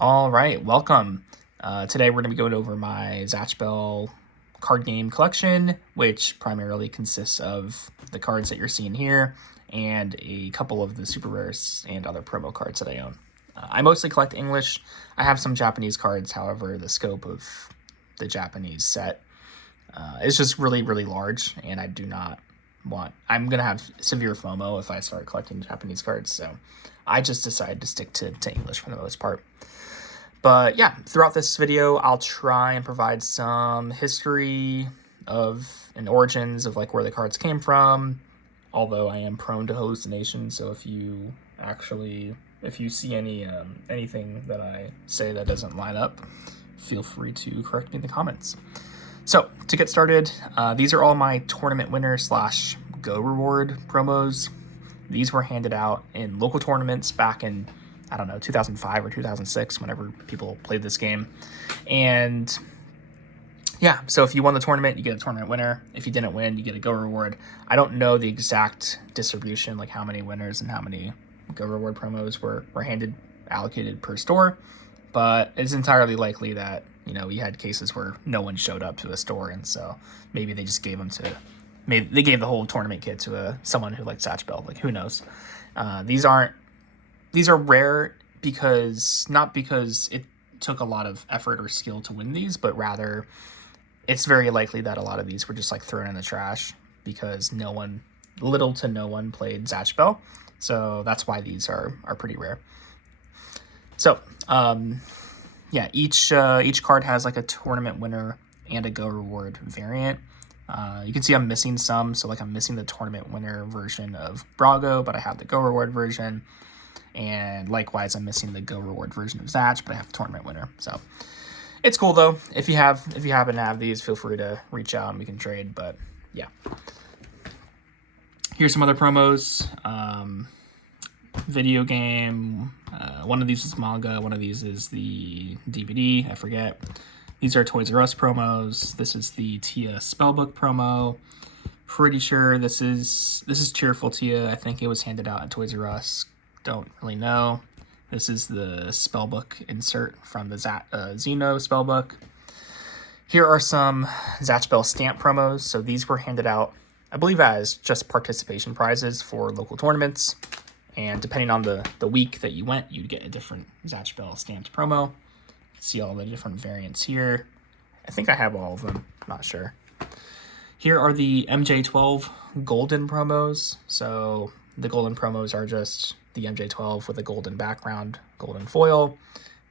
All right, welcome. Today we're going to be going over my Zatch card game collection, which primarily consists of the cards that you're seeing here and a couple of the super rares and other promo cards that I own. I mostly collect English. I have some Japanese cards, however, the scope of the Japanese set is just really, really large, and I do not I'm going to have severe FOMO if I start collecting Japanese cards, so I just decided to stick to English for the most part. But yeah, throughout this video, I'll try and provide some history of and origins of like where the cards came from, although I am prone to hallucinations, so if you see anything that I say that doesn't line up, feel free to correct me in the comments. So to get started, these are all my tournament winner / go reward promos. These were handed out in local tournaments back in, I don't know, 2005 or 2006, whenever people played this game. And yeah, so if you won the tournament, you get a tournament winner. If you didn't win, you get a go reward. I don't know the exact distribution, like how many winners and how many go reward promos were allocated per store, but it's entirely likely that, we had cases where no one showed up to a store, and so maybe they just gave the whole tournament kit to someone who liked Zatch Bell. Like, who knows? These are rare not because it took a lot of effort or skill to win these, but rather it's very likely that a lot of these were just like thrown in the trash because little to no one played Zatch Bell. So that's why these are pretty rare. So, yeah, each card has like a tournament winner and a go reward variant. You can see I'm missing some, so like I'm missing the tournament winner version of Brago, but I have the go reward version. And likewise, I'm missing the go reward version of Zatch, but I have the tournament winner. So it's cool though. If you happen to have these, feel free to reach out and we can trade. But yeah, here's some other promos. Video game. One of these is manga. One of these is the DVD. I forget. These are Toys R Us promos. This is the Tia Spellbook promo. Pretty sure this is Cheerful Tia. I think it was handed out at Toys R Us. Don't really know. This is the spellbook insert from the Xeno spellbook. Here are some Zatch Bell stamp promos. So these were handed out, I believe, as just participation prizes for local tournaments. And depending on the week that you went, you'd get a different Zatch Bell stamped promo. See all the different variants here. I think I have all of them. Not sure. Here are the MJ12 golden promos. So the golden promos are just the MJ12 with a golden background, golden foil.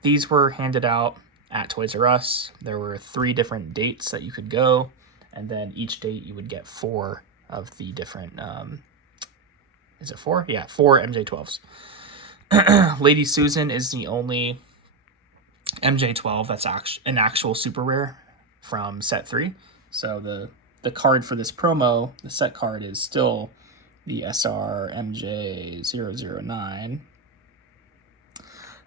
These were handed out at Toys R Us. There were 3 different dates that you could go, and then each date you would get 4 of the different, is it 4? Yeah, 4 MJ12s. Lady Susan is the only MJ12 that's an actual super rare from set 3. So the card for this promo, the set card, is still the SR MJ009.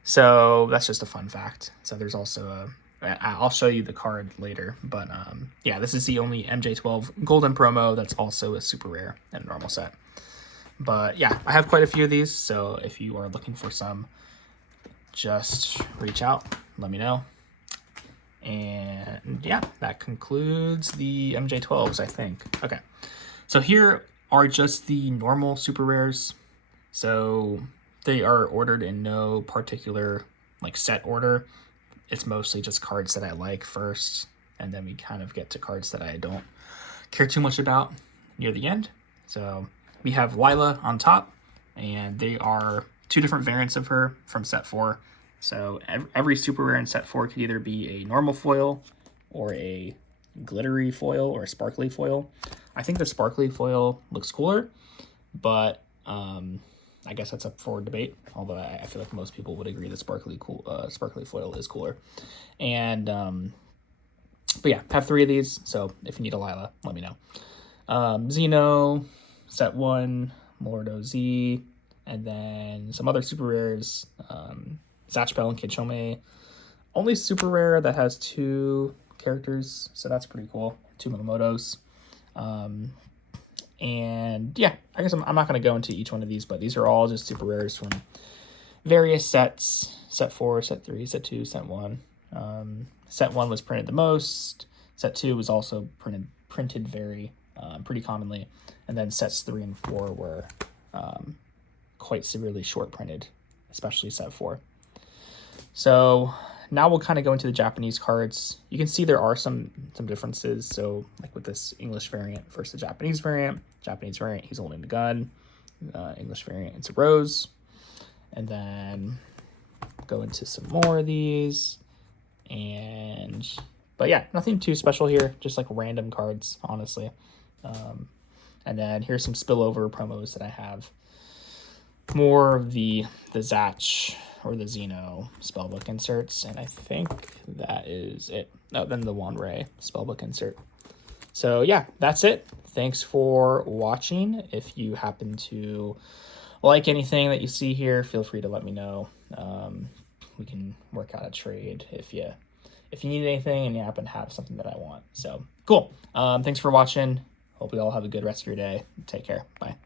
So that's just a fun fact. So there's also I'll show you the card later, but yeah, this is the only MJ12 golden promo that's also a super rare in a normal set. But yeah, I have quite a few of these, so if you are looking for some, just reach out, let me know. And yeah, that concludes the MJ12s, I think. Okay, so here are just the normal super rares. So they are ordered in no particular like set order. It's mostly just cards that I like first, and then we kind of get to cards that I don't care too much about near the end. So we have Lila on top, and they are 2 different variants of her from set 4. So every super rare in set 4 could either be a normal foil or a glittery foil or a sparkly foil. I think the sparkly foil looks cooler, but I guess that's up for debate, although I feel like most people would agree that sparkly foil is cooler. And but yeah, have 3 of these, so if you need a Lila, let me know. Xeno, set 1, Lordo Z, and then some other super rares, Zatch Bell and Kichome. Only super rare that has 2 characters, so that's pretty cool. 2 Minamotos. And yeah, I guess I'm not going to go into each one of these, but these are all just super rares from various sets. set 4, set 3, set 2, set 1. Set 1 was printed the most. Set 2 was also printed very pretty commonly, and then sets 3 and 4 were quite severely short printed, especially set 4. So now we'll kind of go into the Japanese cards. You can see there are some differences. So like with this English variant versus the Japanese variant, he's holding the gun. English variant, it's a rose. And then go into some more of these. But yeah, nothing too special here, just like random cards, honestly. And then here's some spillover promos that I have. More of the Zatch or the Xeno spellbook inserts, and I think that is it. Oh, then the Wanrei spellbook insert. So yeah, that's it. Thanks for watching. If you happen to like anything that you see here, feel free to let me know. We can work out a trade if you need anything and you happen to have something that I want. So cool. Thanks for watching. Hope you all have a good rest of your day. Take care. Bye.